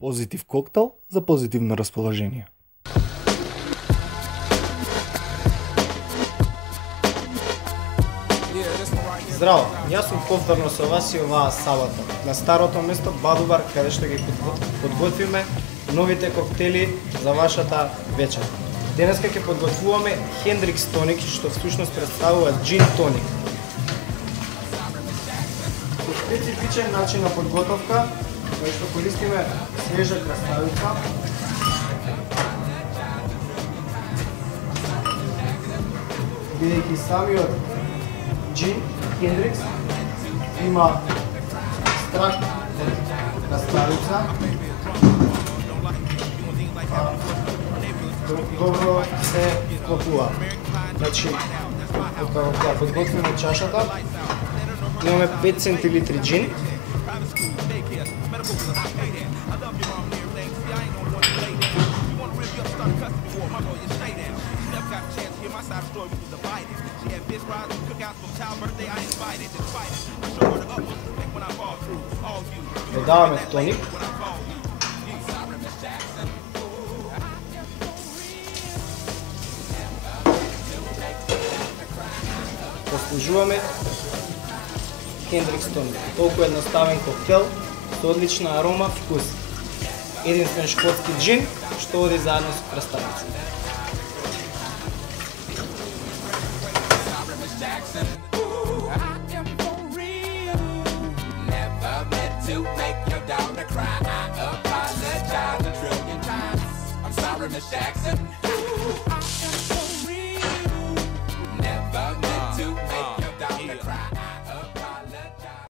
Позитив коктел за позитивно расположение. Здраво, јас сум повторно со вас и оваа сабота на старото место Бадубар, каде што ги подготвиме новите коктели за вашата вечер. Денеска ќе подготвуваме Хендрикс тоник, што всушност представува джин тоник. По специфичен начин на подготовка, кај што користиме свежа краставица, бидејќи самиот джин Хендрикс има страк од краставица, добро се вклопува. Значи, кога подготвиме чашата, имаме 5 центилитри джин, додаваме тоник, послужуваме Хендрикс тоник. Толку едноставен коктел со одлична арома, вкус. Единствен шкотски джин што оди заедно со краставица. Miss Jackson.